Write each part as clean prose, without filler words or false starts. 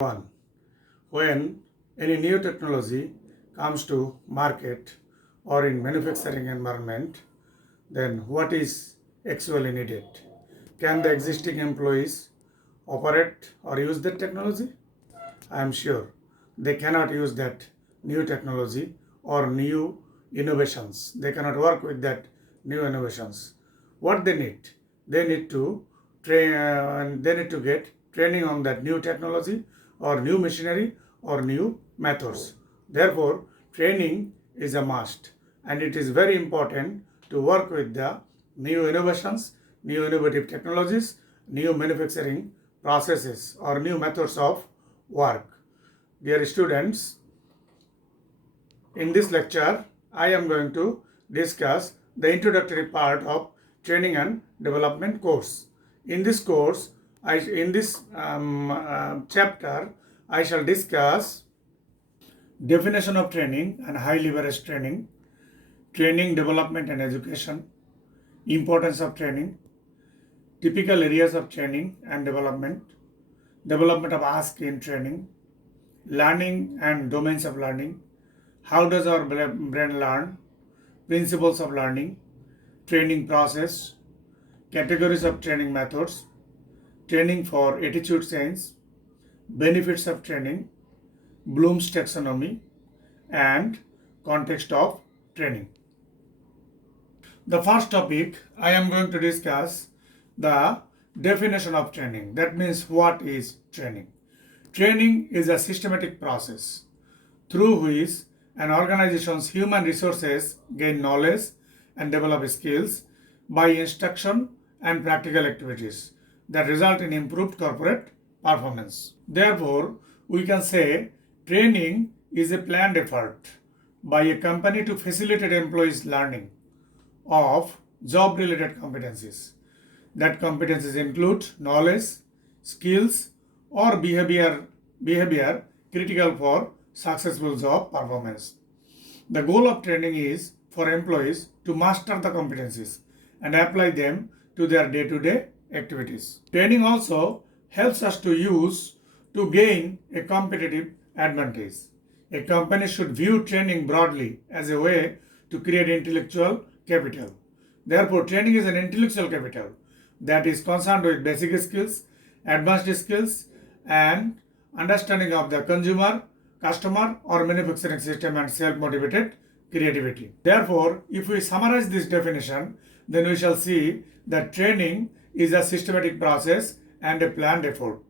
One, when any new technology comes to market or in manufacturing environment, then what is actually needed? Can the existing employees operate or use that technology? I am sure they cannot use that new technology or new innovations. They cannot work with that new innovations. What they need? They need to they need to get training on that new technology or new machinery or new methods. Therefore, training is a must, and it is very important to work with the new innovations, new innovative technologies, new manufacturing processes or new methods of work. Dear students, in this lecture, I am going to discuss the introductory part of training and development course. In this course, in this chapter, I shall discuss definition of training and high leverage training, training, development and education, importance of training, typical areas of training and development, development of ask in training, learning and domains of learning, how does our brain learn, principles of learning, training process, categories of training methods, training for attitude change, benefits of training, Bloom's taxonomy, and context of training. The first topic I am going to discuss the definition of training. That means what is training? Training is a systematic process through which an organization's human resources gain knowledge and develop skills by instruction and practical activities that result in improved corporate performance. Therefore, we can say training is a planned effort by a company to facilitate employees' learning of job-related competencies. That competencies include knowledge, skills, or behavior critical for successful job performance. The goal of training is for employees to master the competencies and apply them to their day-to-day activities. Training also helps us to gain a competitive advantage. A company should view training broadly as a way to create intellectual capital. Therefore, training is an intellectual capital that is concerned with basic skills, advanced skills, and understanding of the consumer, customer, or manufacturing system and self-motivated creativity. Therefore, if we summarize this definition, then we shall see that training is a systematic process and a planned effort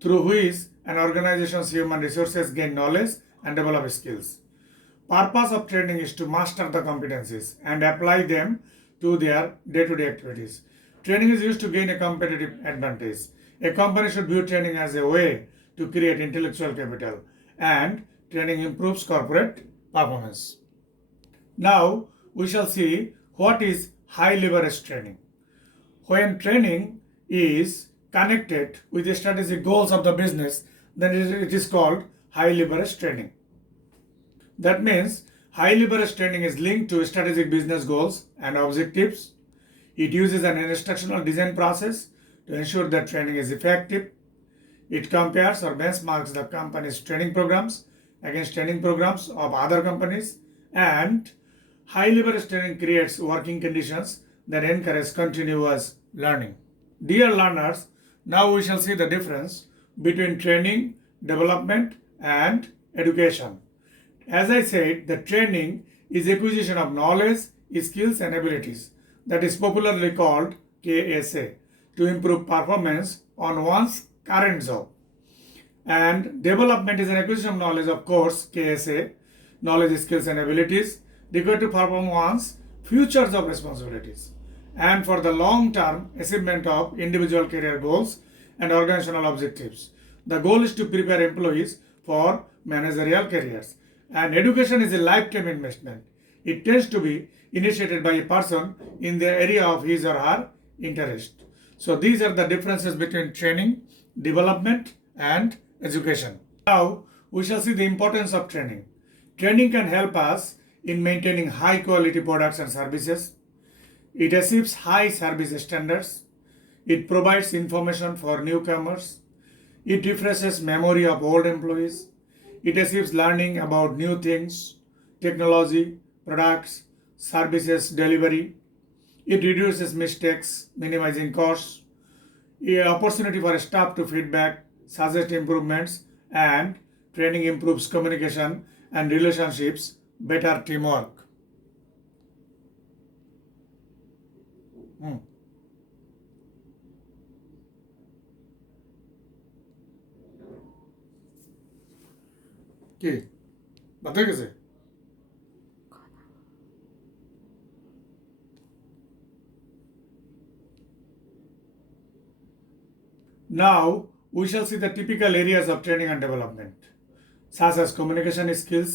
through which an organization's human resources gain knowledge and develop skills. Purpose of training is to master the competencies and apply them to their day-to-day activities. Training is used to gain a competitive advantage. A company should view training as a way to create intellectual capital, and training improves corporate performance. Now, we shall see what is high leverage training. When training is connected with the strategic goals of the business, then it is called high leverage training. That means high leverage training is linked to strategic business goals and objectives. It uses an instructional design process to ensure that training is effective. It compares or benchmarks the company's training programs against training programs of other companies, and high leverage training creates working conditions that encourage continuous learning. Dear learners, now we shall see the difference between training, development, and education. As I said, the training is acquisition of knowledge, skills, and abilities, that is popularly called KSA, to improve performance on one's current job. And development is an acquisition of knowledge, of course, KSA, knowledge, skills, and abilities required to perform one's future job responsibilities and for the long-term achievement of individual career goals and organizational objectives. The goal is to prepare employees for managerial careers. And education is a lifetime investment. It tends to be initiated by a person in the area of his or her interest. So these are the differences between training, development, and education. Now we shall see the importance of training. Training can help us in maintaining high quality products and services. It achieves high service standards. It provides information for newcomers. It refreshes memory of old employees. It achieves learning about new things, technology, products, services, delivery. It reduces mistakes, minimizing costs. A opportunity for staff to feedback, suggest improvements, and training improves communication and relationships, better teamwork. Hmm. কি বাদ হয়ে গেছে? Now we shall see the typical areas of training and development, such as communication skills,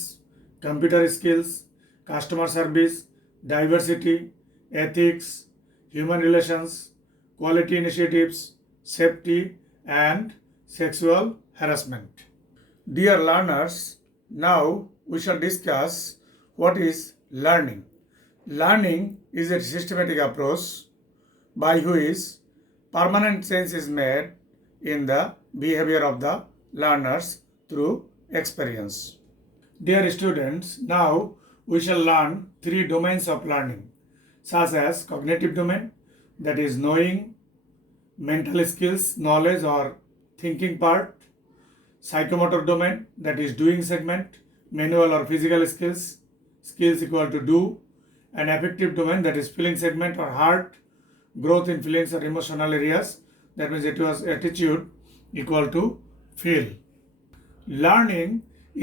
computer skills, customer service, diversity, ethics, human relations, quality initiatives, safety, and sexual harassment. Dear learners, now we shall discuss what is learning. Learning is a systematic approach by which permanent change is made in the behavior of the learners through experience. Dear students, now we shall learn three domains of learning, such as cognitive domain, that is knowing, mental skills, knowledge or thinking part, psychomotor domain, that is doing segment, manual or physical skills, skills equal to do, and affective domain, that is feeling segment or heart, growth in feelings or emotional areas, that means it was attitude equal to feel. Learning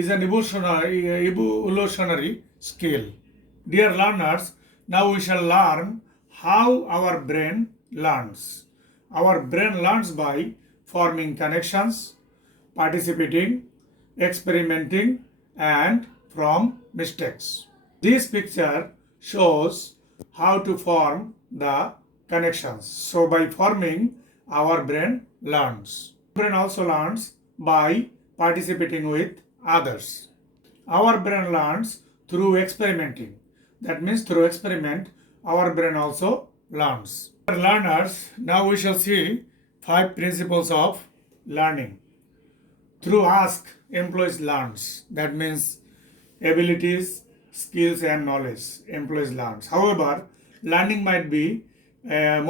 is an evolutionary skill. Dear learners, now we shall learn how our brain learns. Our brain learns by forming connections, participating, experimenting, and from mistakes. This picture shows how to form the connections. So by forming, our brain learns. Brain also learns by participating with others. Our brain learns through experimenting. That means through experiment, our brain also learns. Learners, now we shall see 5 principles of learning. Through ask, employees learns. That means abilities, skills and knowledge, employees learns. However, learning might be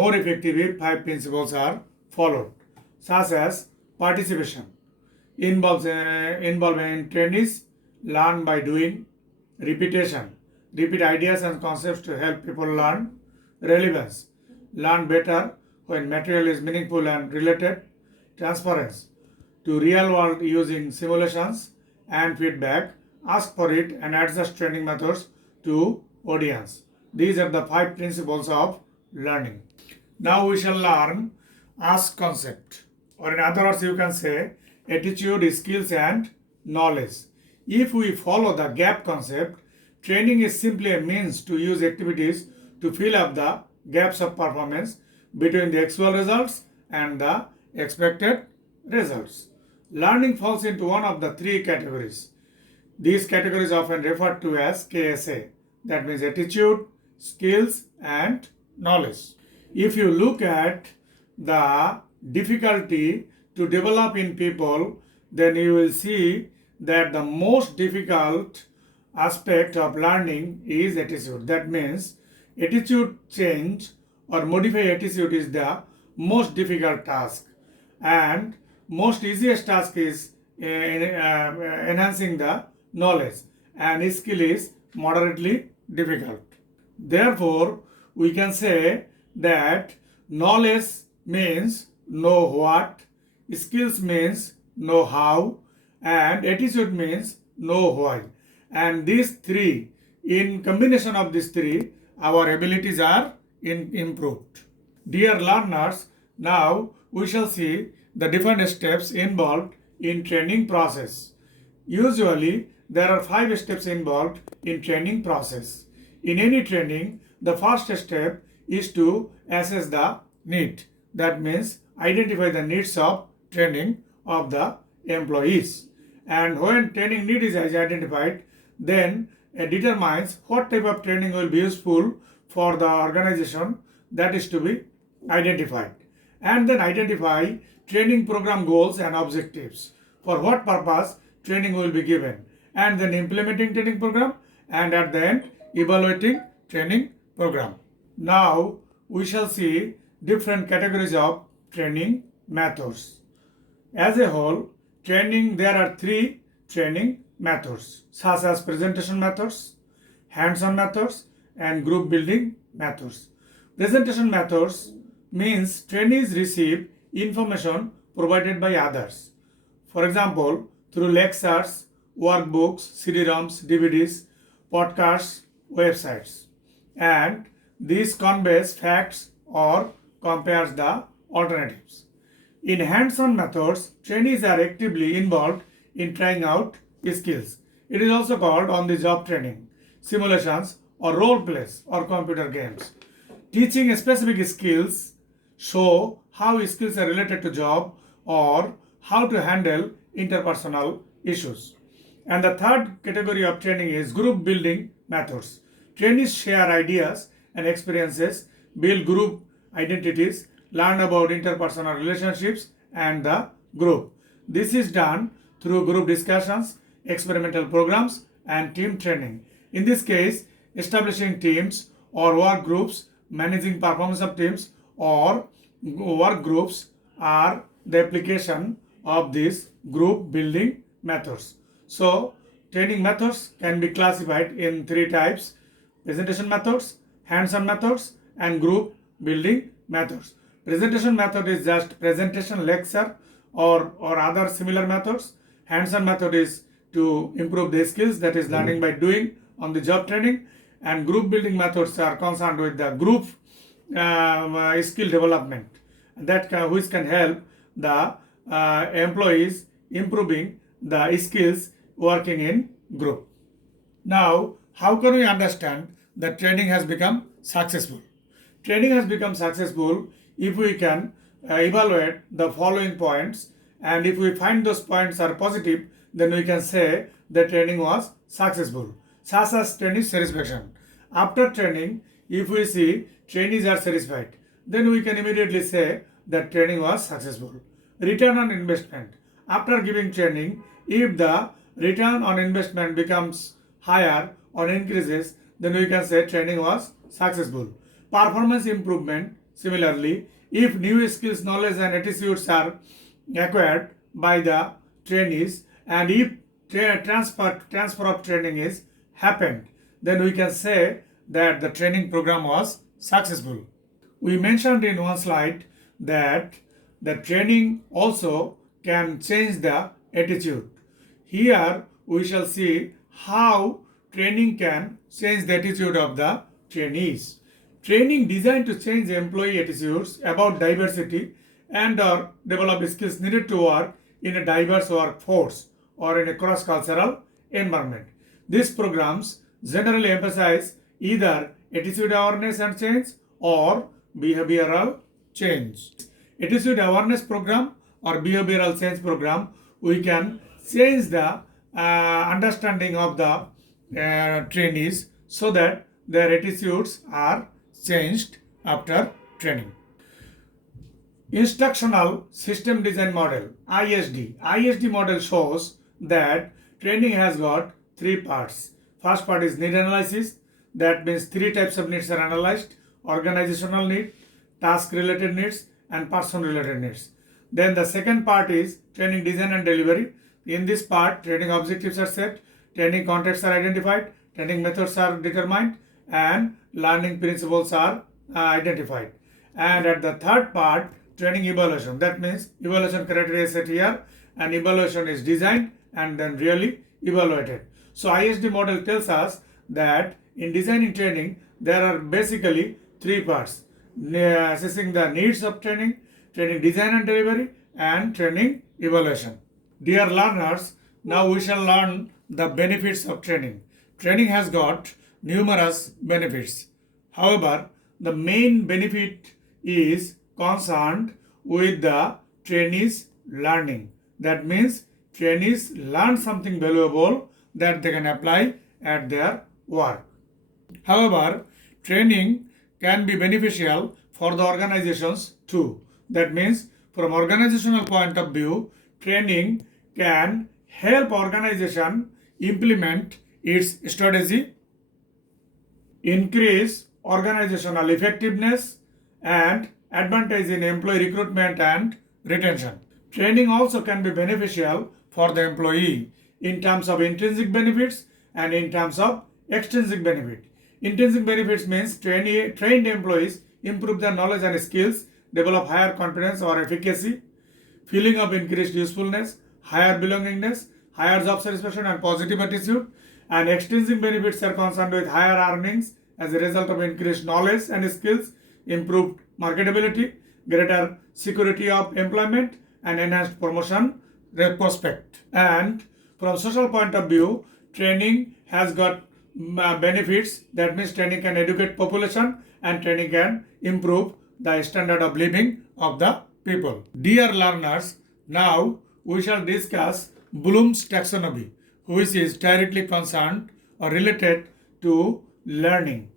more effective if 5 principles are followed, such as participation. Involving trainees learn by doing, repetition, repeat ideas and concepts to help people learn, relevance, learn better when material is meaningful and related, transference, to real world using simulations and feedback, ask for it and adjust training methods to audience. These are the 5 principles of learning. Now we shall learn ask concept, or in other words you can say attitude, skills and knowledge. If we follow the gap concept, training is simply a means to use activities to fill up the gaps of performance between the actual results and the expected results. Learning falls into one of the 3 categories. These categories are often referred to as KSA, that means attitude, skills and knowledge. If you look at the difficulty to develop in people, then you will see that the most difficult aspect of learning is attitude. That means attitude change or modify attitude is the most difficult task, and most easiest task is enhancing the knowledge, and skill is moderately difficult. Therefore, we can say that knowledge means know what, skills means know how, and attitude means know why. And these 3, in combination of these 3, our abilities are improved. Dear learners, now we shall see the different steps involved in training process. Usually, there are 5 steps involved in training process. In any training, the first step is to assess the need. That means identify the needs of training of the employees. And when training need is identified, then it determines what type of training will be useful for the organization, that is to be identified. And then identify training program goals and objectives. For what purpose training will be given, and then implementing training program, and at the end evaluating training program. Now we shall see different categories of training methods. As a whole, training there are three training methods such as presentation methods, hands-on methods, and group building methods. Presentation methods means trainees receive information provided by others. For example, through lectures, workbooks, CD-ROMs, DVDs, podcasts, websites. And this conveys facts or compares the alternatives. In hands-on methods, trainees are actively involved in trying out skills. It is also called on-the-job training, simulations, or role plays or computer games. Teaching specific skills show how skills are related to job or how to handle interpersonal issues. And the third category of training is group building methods. Trainees share ideas and experiences, build group identities, learn about interpersonal relationships and the group. This is done through group discussions, experimental programs, and team training. In this case, establishing teams or work groups, managing performance of teams or work groups are the application of these group building methods. So, training methods can be classified in three types: presentation methods, hands-on methods, and group building methods. Presentation method is just presentation, lecture, or other similar methods. Hands-on method is to improve the skills, that is learning by doing on the job training. And group building methods are concerned with the group skill development which can help the employees improving the skills working in group. Now, how can we understand that training has become successful? Training has become successful if we can evaluate the following points, and if we find those points are positive, then we can say the training was successful. Such as trainee satisfaction. After training, if we see trainees are satisfied, then we can immediately say that training was successful. Return on investment. After giving training, if the return on investment becomes higher or increases, then we can say training was successful. Performance improvement. Similarly, if new skills, knowledge, and attitudes are acquired by the trainees, and if transfer of training is happened, then we can say that the training program was successful. We mentioned in one slide that the training also can change the attitude. Here we shall see how training can change the attitude of the trainees. Training designed to change employee attitudes about diversity and or develop skills needed to work in a diverse workforce or in a cross-cultural environment. These programs generally emphasize either attitude awareness and change or behavioral change. Attitude awareness program or behavioral change program, we can change the understanding of the trainees so that their attitudes are changed after training. Instructional System Design Model, ISD. ISD model shows that training has got three parts. First part is need analysis. That means three types of needs are analyzed: organizational need, task related needs, and person related needs. Then the second part is training design and delivery. In this part, training objectives are set, training contexts are identified, training methods are determined, and learning principles are identified. And at the third part, training evaluation. That means evaluation criteria is set here, and evaluation is designed and then really evaluated. So ISD model tells us that in designing training, there are basically three parts: assessing the needs of training, training design and delivery, and training evaluation. Dear learners, now we shall learn the benefits of training. Training has got numerous benefits. However, the main benefit is concerned with the trainees learning. That means trainees learn something valuable that they can apply at their work. However, training can be beneficial for the organizations too. That means from organizational point of view, training can help organization implement its strategy, increase organizational effectiveness, and advantage in employee recruitment and retention. Training also can be beneficial for the employee in terms of intrinsic benefits and in terms of extrinsic benefit. Intrinsic benefits means trained employees improve their knowledge and skills, develop higher confidence or efficacy, feeling of increased usefulness, higher belongingness, higher job satisfaction and positive attitude. And extrinsic benefits are concerned with higher earnings as a result of increased knowledge and skills, improved marketability, greater security of employment, and enhanced promotion prospect. And from social point of view, training has got benefits. That means training can educate population and training can improve the standard of living of the people. Dear learners, now we shall discuss Bloom's taxonomy, which is directly concerned or related to learning.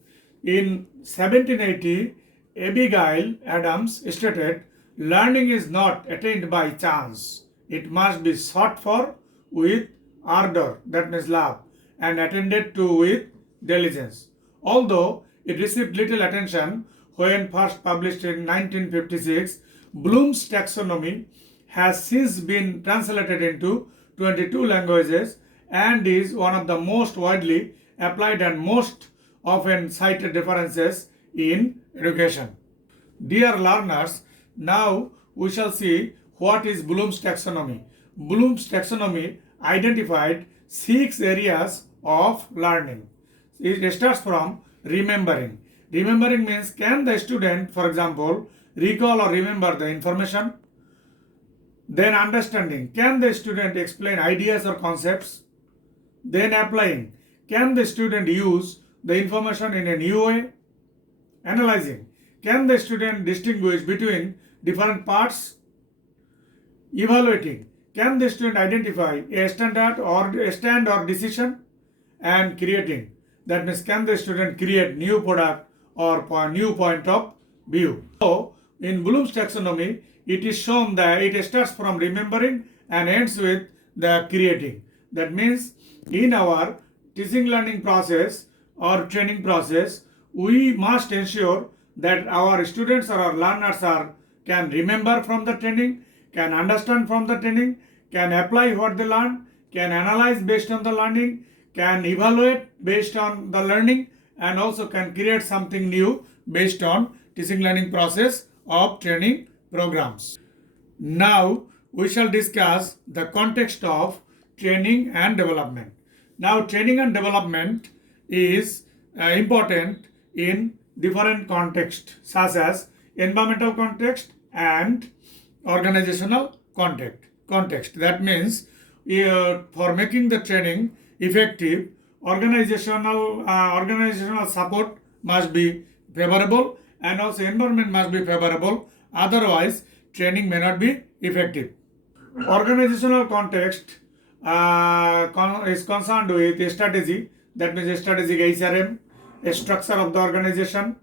In 1780, Abigail Adams stated, learning is not attained by chance. It must be sought for with ardor, that means love, and attended to with diligence. Although it received little attention when first published in 1956, Bloom's taxonomy has since been translated into 22 languages and is one of the most widely applied and most often cited references in education. Dear learners, now we shall see what is Bloom's taxonomy. Bloom's taxonomy identified 6 areas of learning. It starts from remembering. Remembering means can the student, for example, recall or remember the information? Then understanding. Can the student explain ideas or concepts? Then applying. Can the student use the information in a new way? Analyzing. Can the student distinguish between different parts? Evaluating. Can the student identify a standard or a stand or decision? And creating. That means can the student create new product or new point of view? So in Bloom's taxonomy, it is shown that it starts from remembering and ends with the creating. That means in our teaching learning process or training process, we must ensure that our students or our learners can remember from the training, can understand from the training, can apply what they learn, can analyze based on the learning, can evaluate based on the learning, and also can create something new based on teaching learning process of training programs. Now we shall discuss the context of training and development. Now training and development is important in different contexts such as environmental context and organizational context. That means for making the training effective, organizational support must be favorable and also environment must be favorable. Otherwise, training may not be effective. Organizational context is concerned with a strategy. That means a strategic HRM, a structure of the organization,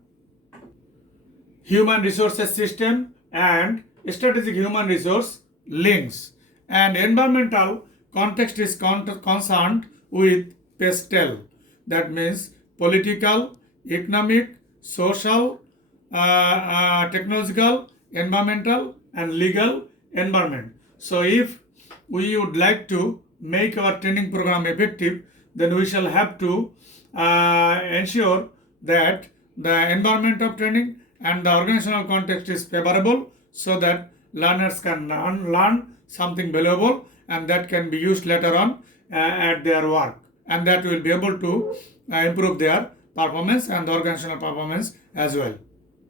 human resources system, and strategic human resource links. And environmental context is concerned with PESTEL. That means political, economic, social, technological, environmental, and legal environment. So if we would like to make our training program effective, then we shall have to ensure that the environment of training and the organizational context is favorable so that learners can learn something valuable and that can be used later on at their work, and that will be able to improve their performance and the organizational performance as well.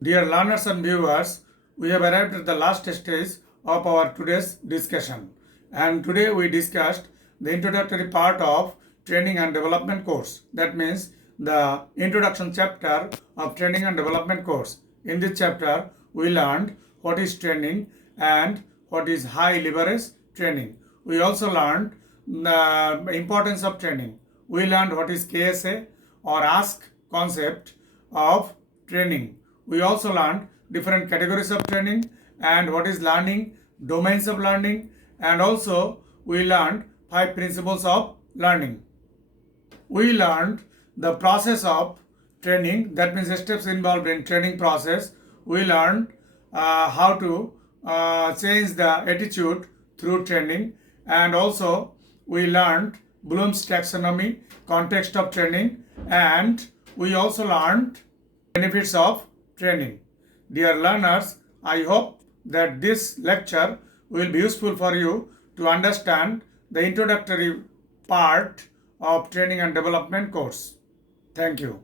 Dear learners and viewers, we have arrived at the last stage of our today's discussion, and today we discussed the introductory part of training and development course. That means the introduction chapter of training and development course. In this chapter, we learned what is training and what is high leverage training. We also learned the importance of training. We learned what is KSA or ask concept of training. We also learned different categories of training and what is learning, domains of learning, and also we learned 5 principles of learning. We learned the process of training, that means the steps involved in training process. We learned how to change the attitude through training, and also we learned Bloom's taxonomy, context of training, and we also learned benefits of training. Dear learners, I hope that this lecture will be useful for you to understand the introductory part of training and development course. Thank you.